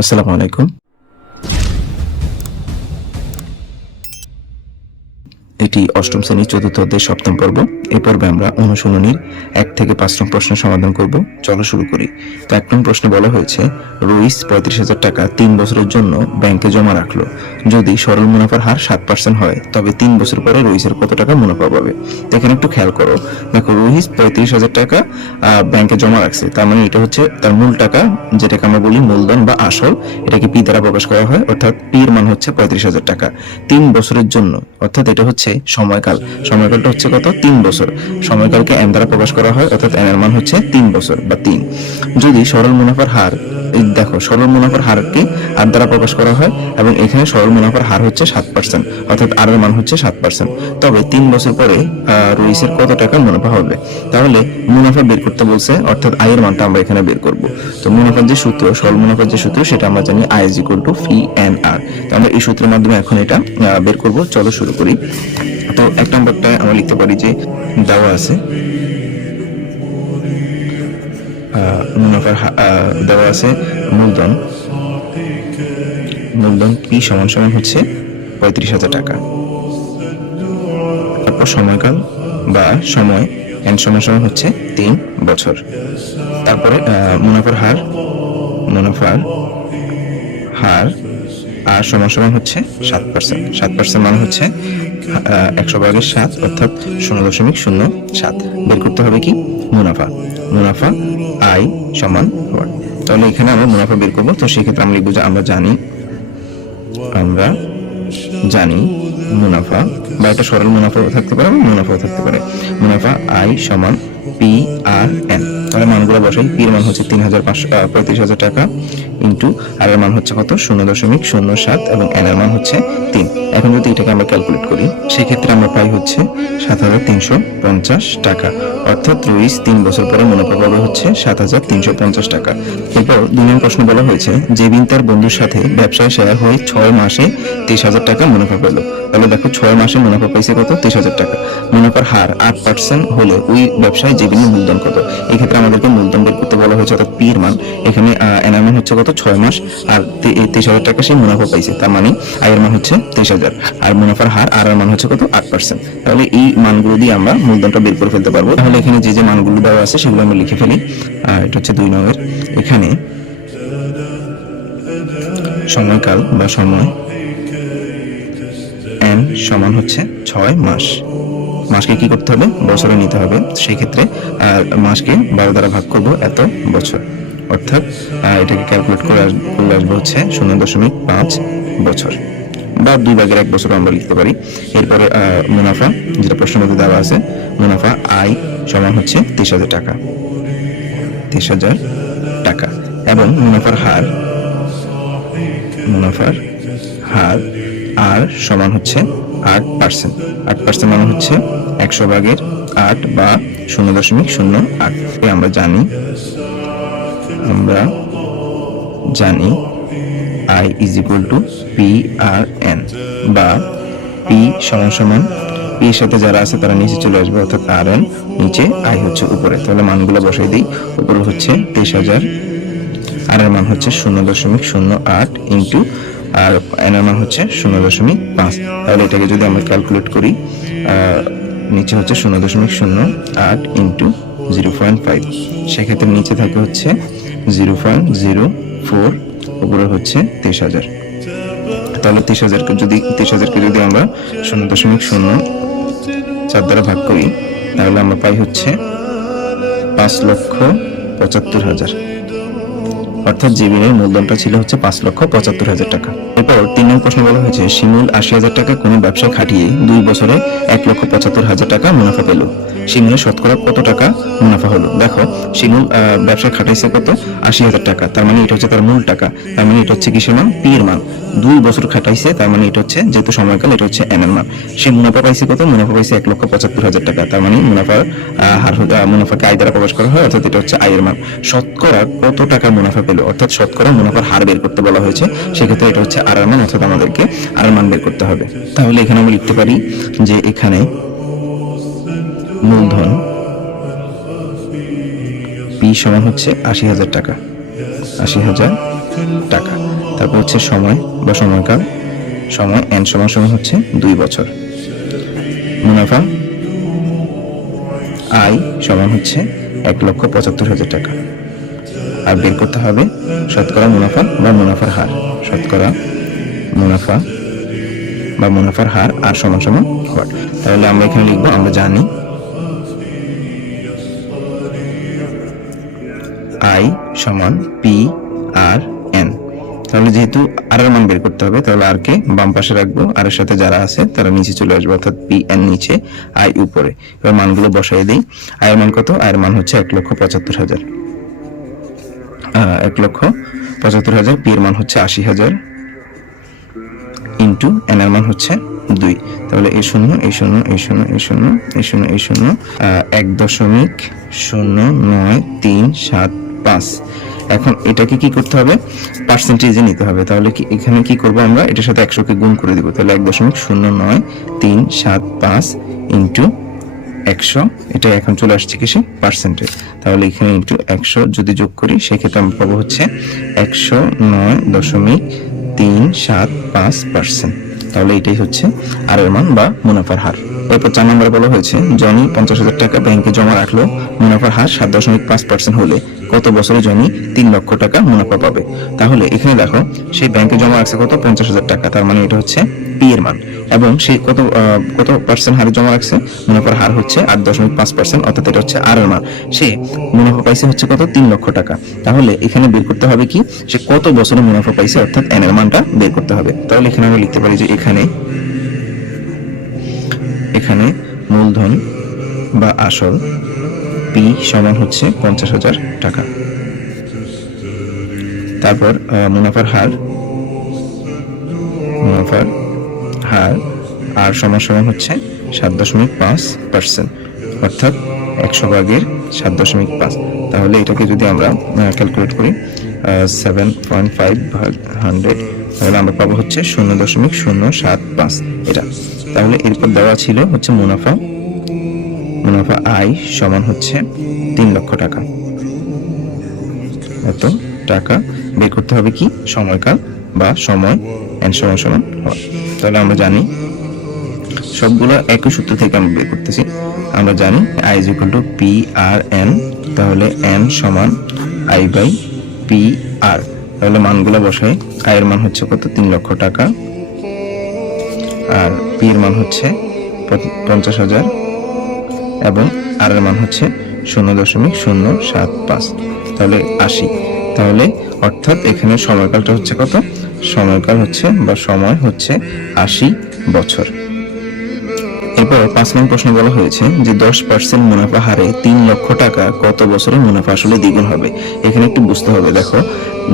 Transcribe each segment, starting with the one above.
আসসালামু আলাইকুম। এটি অষ্টম শ্রেণীর চতুর্থ অধ্যায়ের সপ্তম পর্ব। এই পর্বে আমরা অনুশীলনীর 1 থেকে 5 নং প্রশ্ন সমাধান করব। চলো শুরু করি। তো 1 নং প্রশ্নে বলা হয়েছে, রইস 35,000 টাকা 3 বছরের জন্য ব্যাংকে জমা রাখলো। যদি সরল মুনাফার হার 7% হয়, তবে 3 বছর পরে রইসের কত টাকা মুনাফা পাবে? তো এখানে একটু খেয়াল করো। দেখো, রইস 35,000 টাকা ব্যাংকে জমা রাখছে, তার মানে এটা হচ্ছে তার মূল টাকা, যেটাকে আমরা বলি মূলধন বা আসল। এটাকে পি দ্বারা প্রকাশ করা হয়, অর্থাৎ পির মান হচ্ছে 35,000 টাকা 3 বছরের জন্য, অর্থাৎ এটা হচ্ছে সময়কাল। সময়কালটা হচ্ছে কত? 3 বছর। সময়কালকে এন দ্বারা প্রকাশ করা হয়, অর্থাৎ এন এর মান হচ্ছে 3 বছর বা 3। যদি সরল মুনাফার হার, দেখো সরল মুনাফার হারকে আর দ্বারা প্রকাশ করা হয় এবং এখানে সরল মুনাফার হার হচ্ছে 7%, অর্থাৎ আর এর মান হচ্ছে 7%। তবে 3 বছর পরে রইসের কত টাকা মুনাফা হবে? তাহলে মুনাফা বের করতে বলছে, অর্থাৎ আয়ের মানটা আমরা এখানে বের করব। তো মুনাফার যে সূত্র, সরল মুনাফার যে সূত্র, সেটা আমরা জানি I is equal to P N R. তো আমরা এই সূত্রের মাধ্যমে এখন এটা বের করব। চলো শুরু করি। তো 1 নম্বরটায় আমরা লিখতে পারি যে দেওয়া আছে মুনাফার দেওয়া আছে মূলধন পি সমান সমান হচ্ছে 35,000 টাকা। তারপর সময়কাল বা সময় এন সমান সমান হচ্ছে 3 বছর। তারপরে মুনাফার হার আর সমান সমান হচ্ছে 7%। 7% মানে হচ্ছে 100 ভাগের 7, অর্থাৎ 0.07। বের করতে হবে কি? মুনাফা আই সমান 1। তাহলে এখানে আমরা মুনাফা বের করবো। তো সেক্ষেত্রে আমরা লিখবো যে আমরা জানি মুনাফা, বা এটা সরল মুনাফাও থাকতে পারে এবং মুনাফাও থাকতে পারে। মুনাফা আই সমান পি আর এন। তাহলে মানগুলো বসাই। পি এর মান হচ্ছে 35,000 টাকা ইন্টু আর এর মান হচ্ছে কত? 0.07 এবং এন এর মান হচ্ছে 3। এখন যদি এটাকে আমরা ক্যালকুলেট করি, সেক্ষেত্রে আমরা পাই হচ্ছে 7,350 টাকা, অর্থাৎ রইস 3 বছর পরে মুনাফা পাবে হচ্ছে 7,350 টাকা। এরপর 2 নম্বর প্রশ্ন বলা হয়েছে, জেবিন তার বন্ধুর সাথে ব্যবসায় শেয়ার হয়ে 6 মাসে 23,000 টাকা মুনাফা পেল। তাহলে দেখো 6 মাসে মুনাফা পাইছে কত? 23,000 টাকা। মুনাফার হার 8% হলে ওই ব্যবসায় জেবিনের মূলধন কত? এই ক্ষেত্রে আমাদেরকে মূলধন বের করতে বলা হয়েছে, অর্থাৎ পি এর মান। এখানে এন এর মান হচ্ছে কত? 6 মাস, আর 23,000 টাকা সে মুনাফা পাইছে, তার মানে আয়ের মান হচ্ছে 23,000, আর মুনাফার হার আর এর মান হচ্ছে কত? 8%। তাহলে এই মানগুলো দিয়ে আমরা মূলধনটা বের করে ফেলতে পারবো। তাহলে এখানে যে মানগুলো দেওয়া আছে সেগুলো আমরা লিখে ফেলি। এটা হচ্ছে 2 নম্বর। এখানে সময়কাল বা সময় এন সমান হচ্ছে 6 মাস। মাসকে কি করতে হবে? বছরে নিতে হবে। সেই ক্ষেত্রে মাসকে 12 দ্বারা ভাগ করব, এত বছর, অর্থাৎ এটাকে ক্যালকুলেট করলে আসবে হচ্ছে 0.5 বছর, বা 2 ভাগের 1 বছর আমরা লিখতে পারি। এরপরে মুনাফা, যেটা প্রশ্নের মধ্যে দেওয়া আছে, মুনাফা আই সমান হচ্ছে 23,000 টাকা, 23,000 টাকা, এবং মুনাফার হার আর সমান হচ্ছে 8%। 8% মানে হচ্ছে 100 ভাগের 8 বা 0.08। আমরা জানি I is equal to P R N, বা পি সমান সমান পি এর সাথে যারা আছে তারা নিচে চলে আসবে, অর্থাৎ আর এন নিচে, আই হচ্ছে উপরে। তাহলে মানগুলো বসাই দিই। উপরে হচ্ছে 23,000, আর এর মান হচ্ছে 0.08 ইন্টু আর এন এর মান হচ্ছে 0.5। তাহলে এটাকে যদি আমরা ক্যালকুলেট করি, নিচে হচ্ছে 0.08 ইন্টু 0.5, সেক্ষেত্রে নিচে থাকে হচ্ছে 0.04, উপরে হচ্ছে 23,000। তাহলে 23,000কে যদি আমরা 0.04 দ্বারা ভাগ করি, তাহলে আমরা পাই হচ্ছে 5,75,000, অর্থাৎ জেবিনের মূলধনটা ছিল হচ্ছে 5,75,000 টাকা। এরপর 3 নম্বর প্রশ্ন বলা হয়েছে, শিমুল 80,000 টাকা কোনো ব্যবসায় খাটিয়ে 2 বছরে 1,75,000 টাকা মুনাফা পেল। শিমুলের শতকরা কত টাকা মুনাফা হলো? দেখো, শিমুল ব্যবসায় খাটাইছে কত? 80,000 টাকা, তার মানে এটা হচ্ছে তার মূল টাকা, তার মানে এটা হচ্ছে কিসের মান? পি এর মান। 2 বছর খাটাইছে, তার মানে এটা হচ্ছে, যেহেতু সময়কাল, এটা হচ্ছে এন এর মান। সে মুনাফা পাইছে কত? মুনাফা পাইছে 1,75,000 টাকা, তার মানে মুনাফাকে আয় দ্বারা প্রকাশ করা হয়, অর্থাৎ এটা হচ্ছে আয়ের মান। শতকরা কত টাকা মুনাফা পেল, অর্থাৎ শতকরা মুনাফার হার বের করতে বলা হয়েছে। সেক্ষেত্রে এটা হচ্ছে আর এর মান, অর্থাৎ আমাদেরকে আর এর মান বের করতে হবে। তাহলে এখানে আমরা লিখতে পারি যে এখানে মূলধন পি সমান হচ্ছে 80,000 টাকা, 80,000 টাকা। তারপর হচ্ছে সময় বা সময়কাল, সময় n সমান হচ্ছে 2 বছর। মুনাফা আয় সমান হচ্ছে 1,75,000 টাকা। আর বের করতে হবে শতকরা মুনাফা বা মুনাফার হার, শতকরা মুনাফা বা মুনাফার হার আর সমান হওয়ার। তাহলে আমরা এখানে লিখবো, আমরা জানি আই সমান পি আর এন। তাহলে যেহেতু আর এর মান বের করতে হবে, তাহলে আর কে বাম পাশে রাখবো, আর এর সাথে যারা আছে তারা নিচে চলে আসবে, অর্থাৎ পি এন নিচে আই উপরে। এবার মানগুলো বসাই দেই। আয়ের মান কত? আয়ের মান হচ্ছে 1,75,000, 1,75,000। পি এর মান হচ্ছে 80,000 ইন্টু এন এর মান হচ্ছে 2। তাহলে এই শূন্য, এই শূন্য, এই শূন্য, এই শূন্য, এই শূন্য, এই শূন্য, 1.0937৫। এখন এটাকে কি করতে হবে? পার্সেন্টেজে নিতে হবে। তাহলে কি এখানে কি করব আমরা? এটার সাথে 100 কে গুণ করে দিব। তাহলে 1.0937৫ ইন্টু 100, এটা এখন চলে আসছে কিসে? পার্সেন্টেজ। তাহলে এখানে ইন্টু 100 যদি যোগ করি, সেক্ষেত্রে আমরা পাবো হচ্ছে 109.375%। তাহলে এটাই হচ্ছে আর এর মান বা মুনাফার হার। এরপর 4 নম্বরে বলা হয়েছে, জনি 50,000 টাকা ব্যাংকে জমা রাখলো, মুনাফার হার 7.5% হলে কত বছরে জনি 3 লক্ষ টাকা মুনাফা পাবে? তাহলে এখানে দেখো, সেই ব্যাংকে জমা রাখছে কত? 50,000 টাকা। তার মানে এটা হচ্ছে পি এর মান, এবং সে কত পার্সেন্ট হারে জমা রাখছে? মুনাফার হার হচ্ছে 8.5%, অর্থাৎ এটা হচ্ছে আর এর মান। সে মুনাফা পাইছে হচ্ছে কত? 3 লক্ষ টাকা। তাহলে এখানে বের করতে হবে কি, সে কত বছরে মুনাফা পাইছে, অর্থাৎ এন এর মানটা বের করতে হবে। তাহলে এখানে আমরা লিখতে পারি যে এখানে মূলধন বা আসল পি সমান হচ্ছে 50,000 টাকা। তারপর মুনাফার হার আর সমান হচ্ছে 7.5%, অর্থাৎ 100 ভাগের 7.5। তাহলে এটাকে যদি আমরা ক্যালকুলেট করি, 7.5 ভাগ 100, তাহলে আমরা পাবো হচ্ছে 0.075 এটা। তাহলে এরপর দেওয়া ছিল হচ্ছে মুনাফা আয় সমান হচ্ছে 3 লক্ষ টাকা। এত টাকা বের করতে হবে কি? সময়কাল বা সময় এন সমান হয়। তাহলে আমরা জানি সবগুলো একই সূত্র থেকে আমরা বের করতেছি। আমরা জানি I is equal to P R N. তাহলে এন সমান আই বাই পি আর। তাহলে মানগুলো বসাই। আয়ের মান হচ্ছে কত? 3 লক্ষ টাকা। আর পি এর মান হচ্ছে 50,000 এবং আর এর মান হচ্ছে 0.075, তাহলে 80। তাহলে অর্থাৎ এখানে সময়কালটা হচ্ছে কত? সময়কাল হচ্ছে বা সময় হচ্ছে 80 বছর। এরপর 5 নম্বর প্রশ্ন বলা হয়েছে যে 10% মুনাফা হারে 3 লক্ষ টাকা কত বছরে মুনাফা আসলে দ্বিগুণ হবে? এখানে একটু বুঝতে হবে। দেখো,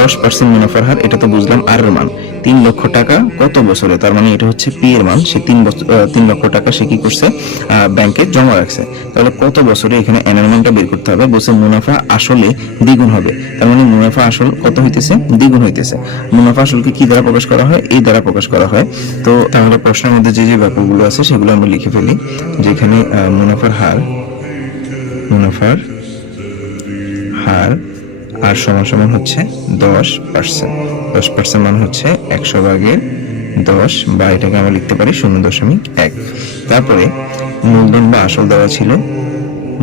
10% মুনাফার হার, এটা তো বুঝলাম আর এর মান। 3 লক্ষ টাকা কত বছরে? তার মানে এটা হচ্ছে পি এর মান। সে 3 লক্ষ টাকা সে কি করছে? ব্যাংকে জমা রাখছে। তাহলে কত বছরে? এখানে এন এর মানটা বের করতে হবে। বলছে মুনাফা আসলে দ্বিগুণ হবে। তার মানে মুনাফা আসল কত হইতেছে? দ্বিগুণ হইতেছে। মুনাফা আসলকে কি দ্বারা প্রকাশ করা হয়? এই দ্বারা প্রকাশ করা হয়। তো তাহলে প্রশ্নের মধ্যে যে ব্যাপারগুলো আছে সেগুলো আমরা লিখে ফেলি। যেখানে মুনাফার হার আর সমান হচ্ছে 10%। 10% মানে হচ্ছে 100 ভাগের 10, বা এটাকে আমরা লিখতে পারি 0.1। তারপরে মূলধন বা আসল দেওয়া ছিল,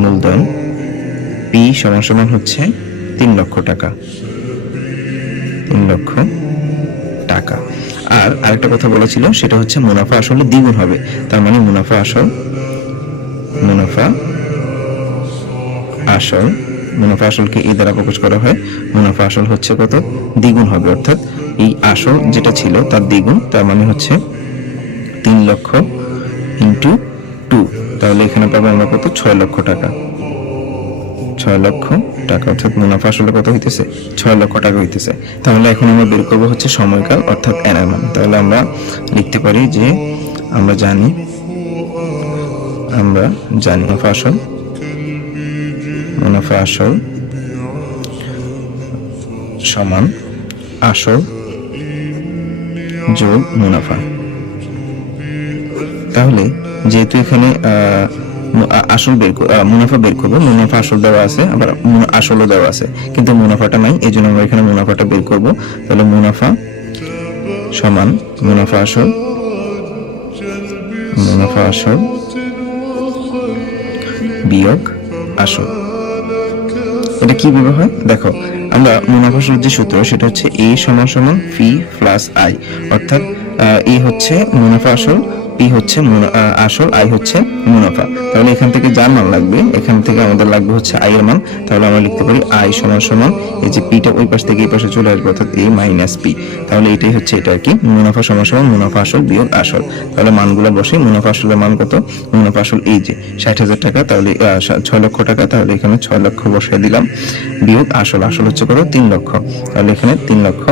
মূলধন পি সমান হচ্ছে 3 লক্ষ টাকা। 3 লক্ষ টাকা। আর আরেকটা কথা বলেছিল, সেটা হচ্ছে মুনাফা আসলে দ্বিগুণ হবে। তার মানে মুনাফা আসলকে এই দ্বারা প্রকাশ করা হয়। মুনাফা আসল হচ্ছে কত? দ্বিগুণ হবে, অর্থাৎ এই আসল যেটা ছিল তার দ্বিগুণ। তার মানে হচ্ছে 3 লক্ষ ইন্টু 2। তাহলে এখানে পাবো আমরা কত? 6 লক্ষ টাকা। 6 লক্ষ টাকা, অর্থাৎ মুনাফা আসলে কত হইতেছে? 6 লক্ষ টাকা হইতেছে। তাহলে এখন আমরা বের করবো হচ্ছে সময়কাল, অর্থাৎ এন এর মান। তাহলে আমরা লিখতে পারি যে আমরা জানি মুনাফা আসল সমান আসল যোগ মুনাফা। তাহলে যেহেতু এখানে আসল মুনাফা বের করবো, মুনাফা আসল দেওয়া আছে, আবার আসলও দেওয়া আছে, কিন্তু মুনাফাটা নাই, এই জন্য আমরা এখানে মুনাফাটা বের করব। তাহলে মুনাফা সমান মুনাফা আসল বিয়োগ আসল। এটা কিভাবে হয় দেখো, আমরা মুনাফা আসলের যে সূত্র সেটা হচ্ছে এ সমান সমান পি প্লাস আই, অর্থাৎ এ হচ্ছে মুনাফা আসল, পি হচ্ছে আসল, আই হচ্ছে মুনাফা। তাহলে এখান থেকে যার মান লাগবে, এখান থেকে আমাদের লাগবে হচ্ছে আই এর মান। তাহলে আমরা লিখতে পারি আই সমান সমান এই যে পিটা ওই পাশ থেকে এই পাশে চলে আসবে, অর্থাৎ এ মাইনাস পি। তাহলে এটাই হচ্ছে এটা আর কি, মুনাফা সমান সমান মুনাফা আসল বিয়োগ আসল। তাহলে মানগুলো বসে, মুনাফা আসলের মান কত, মুনাফা আসল এই যে 60,000 টাকা, তাহলে 6 লক্ষ টাকা, তাহলে এখানে 6 লক্ষ বসায় দিলাম, বিয়োগ আসল, আসল হচ্ছে কত 3 লক্ষ, তাহলে এখানে 3 লক্ষ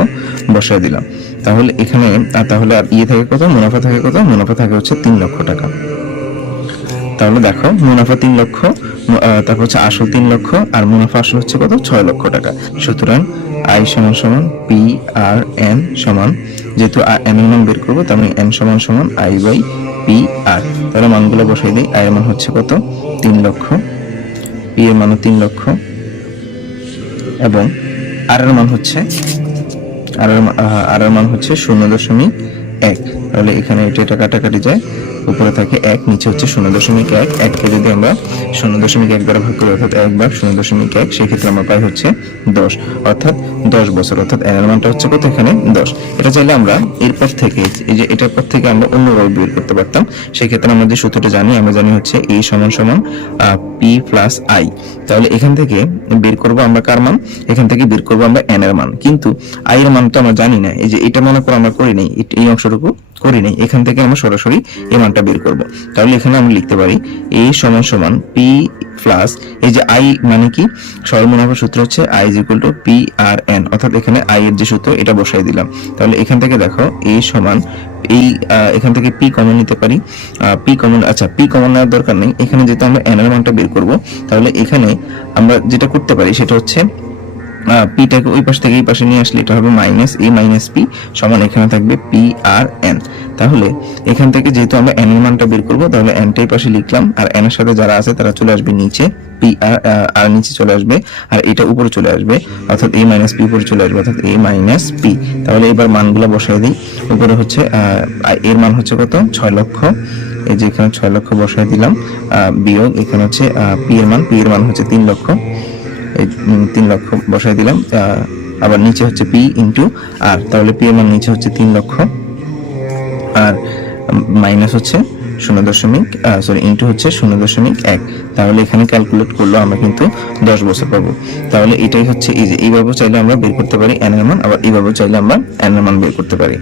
বসায় দিলাম। তাহলে এখানে তাহলে আর ইয়ে থাকে কত, মুনাফা থাকে কত, মুনাফা থাকে হচ্ছে 3 লক্ষ টাকা। তাহলে দেখো মুনাফা 3 লক্ষ, তারপর হচ্ছে আসল 3 লক্ষ, আর মুনাফা আসল হচ্ছে কত 6 লক্ষ টাকা। সুতরাং আই সমান সমান পি আর এন সমান, যেহেতু এন এর মান বের করবো তার মানে এন সমান সমান আই বাই পি আর। তাহলে মানগুলো বসাই দিই, আই এর মান হচ্ছে কত 3 লক্ষ, পি এর মানও 3 লক্ষ, এবং আর এর মান হচ্ছে আর এর মান হচ্ছে 0.1। তাহলে এখানে এটা কাটাকাটি যায়, উপরে থাকে 1, নিচে হচ্ছে 0.1। 1কে যদি আমরা 0.1 দ্বারা ভাগ করি, অর্থাৎ 1 ভাগ 0.1, সেক্ষেত্রে আমরা পাই হচ্ছে 10, অর্থাৎ 10 বছর, অর্থাৎ এর মানটা হচ্ছে কত এখানে 10। এটা চাইলে আমরা এরপর থেকে, এই যে এটার পর থেকে আমরা অন্যভাবে বের করতে পারতাম। সেক্ষেত্রে আমরা যে সূত্রটা জানি, আমরা জানি হচ্ছে এ সমান সমান পি প্লাস আই। তাহলে এখান থেকে বের করব আমরা কার মান, এখান থেকে বের করব আমরা এন এর মান, কিন্তু আই এর মান তো আমরা জানি না। এই যে এটা মনে করে আমরা করি নাই, এই অংশটুকু করি নাই, এখান থেকে আমরা সরাসরি এই মানটা বের করব। তাহলে এখানে আমরা লিখতে পারি এ সমান সমান পি প্লাস, এই যে আই মানে কি, সরল মুনাফার সূত্র হচ্ছে I is equal to P R N, অর্থাৎ এখানে আই এর যে সূত্র এটা বসাই দিলাম। তাহলে এখান থেকে দেখো এ সমান এই, এখান থেকে পি কমন নিতে পারি, পি কমন, আচ্ছা পি কমন নেওয়ার দরকার নেই, এখানে যেহেতু আমরা এন এর মানটা বের করব, তাহলে এখানে আমরা যেটা করতে পারি সেটা হচ্ছে পিটাকে ওই পাশ থেকে এই পাশে নিয়ে আসলে এটা হবে মাইনাস এ মাইনাস পি সমান, এখানে থাকবে পি আর এন। তাহলে এখান থেকে যেহেতু আমরা এন এর মানটা বের করব, তাহলে এনটাই পাশে লিখলাম, আর এন এর সাথে যারা আছে তারা চলে আসবে নিচে, পি আর নিচে চলে আসবে, আর এটা উপরে চলে আসবে, অর্থাৎ এ মাইনাস পি উপরে চলে আসবে, অর্থাৎ এ মাইনাস পি। তাহলে এবার মানগুলো বসাই দিই, উপরে হচ্ছে এর মান হচ্ছে কত 6 লক্ষ, এই যে এখানে 6 লক্ষ বসাই দিলাম, বিয়োগ এখানে হচ্ছে পি এর মান হচ্ছে 3 লক্ষ, এই 3 লক্ষ বসাই দিলাম, আবার নিচে হচ্ছে পি ইন্টু আর, তাহলে পি এর মান নিচে হচ্ছে 3 লক্ষ, আর মাইনাস হচ্ছে ইন্টু হচ্ছে 0.1। তাহলে এখানে ক্যালকুলেট করলে আমরা কিন্তু 10 বছর পাবো। তাহলে এটাই হচ্ছে, এই যে এইভাবে চাইলে আমরা বের করতে পারি এন এর মান, আবার এইভাবে চাইলে আমরা এন এর মান বের করতে পারি।